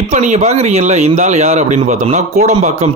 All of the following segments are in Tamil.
இப்ப நீங்க பாக்குறீங்கல்ல இந்த ஆள் யார் அப்படின்னு பார்த்தோம்னா கோடம்பாக்கம்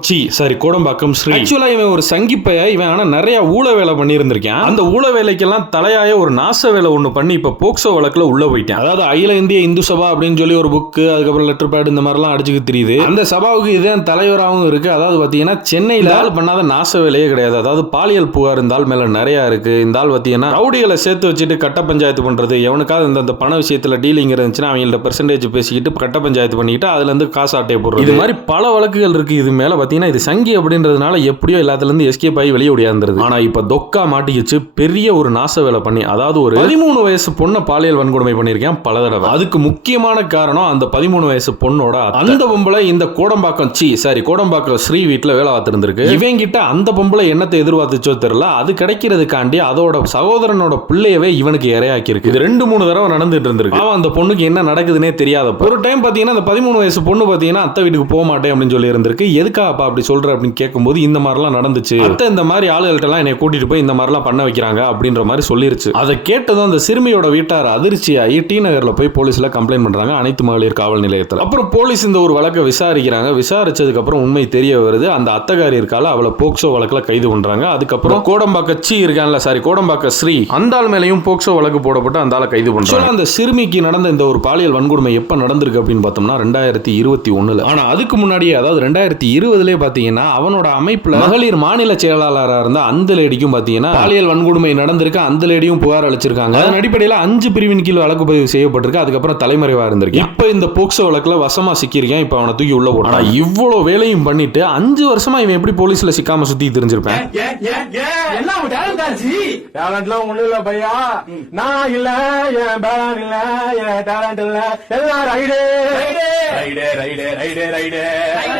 கோடம்பாக்கம் ஸ்ரீ. ஆக்சுவலா இவன் ஒரு சங்கிப்பைய, இவன் ஆனா நிறைய ஊழ வேலை பண்ணி இருந்திருக்கான். அந்த ஊழ வேலைக்கெல்லாம் தலையாய ஒரு நாச வேலை ஒண்ணு பண்ணி இப்ப போக்சோ வழக்குல உள்ள போயிட்டான். அதாவது அகில இந்திய இந்து சபா அப்படின்னு சொல்லி ஒரு புக்கு, அதுக்கப்புறம் லெட்டர் பேட் இந்த மாதிரிலாம் அடிச்சுக்கு தெரியுது. அந்த சபாவுக்கு இதுதான் தலைவராகவும் இருக்கு. அதாவது பாத்தீங்கன்னா சென்னையில ஆள் பண்ணாத நாச வேலையே கிடையாது. அதாவது பாலியல் புகார் இந்த ஆள் மேல நிறைய இருக்கு. இந்த ஆள் பாத்தீங்கன்னா ரவுடிகளை சேர்த்து வச்சுட்டு கட்ட பஞ்சாயத்து பண்றது, எவனுக்காவது இந்த பண விஷயத்துல டீலிங் இருந்துச்சுன்னா அவங்கள்ட்ட பெர்சன்டேஜ் பேசிக்கிட்டு கட்ட பஞ்சாயத்து பண்ணிட்டு அதுல இருந்து காசு ஆட்டையை போடுறது, இது மாதிரி பல வழக்குகள் இருக்கு. இது மேல பாத்தீங்கன்னா இது சங்கி அப்படின்றதுனால எப்படியோ எல்லாத்துல இருந்து எஸ்கேப் ஆகி வெளியே ஓடியாந்துருது. ஆனா இப்ப தொக்கா மாட்டிக்கிச்சு பெரிய ஒரு நாச வேலை பண்ணி, அதாவது ஒரு 13 வயசு பொண்ணை பாலியல் வன்கொடுமை பண்ணிருக்கேன் பல தடவை. அதுக்கு முக்கியமான காரணம் அந்த 13 வயசு பொண்ணோட அந்த பொம்பளை இந்த கோடம்பாக்கம் கோடம்பாக்கம் ஸ்ரீ வீட்டுல வேலை பார்த்திருந்திருக்கு. இவங்கிட்ட அந்த பொம்பளை என்னத்தை எதிர்பார்த்துச்சோ தெரியல, அது கிடைக்கிறதுக்காண்டி அதோட சகோதரனோட பிள்ளையவே இவனுக்கு இரையாக்கி இருக்கு. இது 2-3 தடவை நடந்துட்டு இருந்திருக்கு. அவன் அந்த பொண்ணுக்கு என்ன நடக்குதுன்னே தெரியாத ஒரு டைம் பாத்தீங்கன்னா அந்த 13 வயசு பொண்ணு பாத்தீங்கன்னா அத்தை வீட்டுக்கு போக மாட்டேன் அப்படின்னு சொல்லி இருந்திருக்கு. எதுக்காப்பா அப்படி சொல்ற அப்படின்னு கேட்கும்போது இந்த மாதிரிலாம் நடந்துச்சு, அத்தை இந்த மாதிரி ஆளுகள்ட்ட எல்லாம் என்னை கூட்டிட்டு போய் இந்த மாதிரிலாம் பண்ண வைக்கிறாங்க அப்படின்ற மாதிரி சொல்லிருச்சு. அதை கேட்டதும் அந்த சிறுமியோட வீட்டார் அதிர்ச்சியாகி டி நகர்ல போய் போலீஸ்ல கம்ப்ளைண்ட் பண்றாங்க, அனைத்து மகளிர் காவல் நிலையத்தில். அப்புறம் போலீஸ் இந்த ஒரு வழக்கை விசாரிக்கிறாங்க. விசாரிச்சதுக்கு அப்புறம் உண்மை தெரிய வருது. அந்த அத்தகாரி இருக்கால அவளை போக்சோ வழக்குல கைது பண்றாங்க. அதுக்கப்புறம் கோடம்பாக்க கோடம்பாக்க ஸ்ரீ அந்த ஆள் மேலையும் போக்சோ வழக்கு போடப்பட்டு அந்த ஆளை கைது பண்றாங்க. அந்த சிறுமிக்கு நடந்த இந்த ஒரு பாலியல் வன்கொடுமை எப்ப நடந்திருக்கு அப்படின்னு பார்த்தோம்னா 2021. ஆனா அதுக்கு முன்னாடியே, அதாவது 2020 பாத்தீங்கன்னா அவனோட அமைப்புல மகளிர் மாநில செயலாளராக இருந்த அந்த லேடிக்கும் பாத்தீங்கன்னா பாலியல் வன்கொடுமை நடந்திருக்கு. அந்த லேடியும் புகார் அளிச்சிருக்காங்க. அதன் அடிப்படையில் 5 பிரிவின் கீழ் வழக்கு பதிவு செய்யப்பட்டிருக்கு. அதுக்கப்புறம் தலைமறைவா இருந்திருக்கு. இப்ப இந்த போக்சோ வழக்குல வசமா சிக்கியிருக்கேன். இப்ப அவனை தூக்கி உள்ள போட்டான். இவ்வளவு வேலையும் பண்ணிட்டு 5 வருஷமா இவன் எப்படி போலீஸ்ல சிக்காம சுத்தி தெரிஞ்சிருப்பேன்.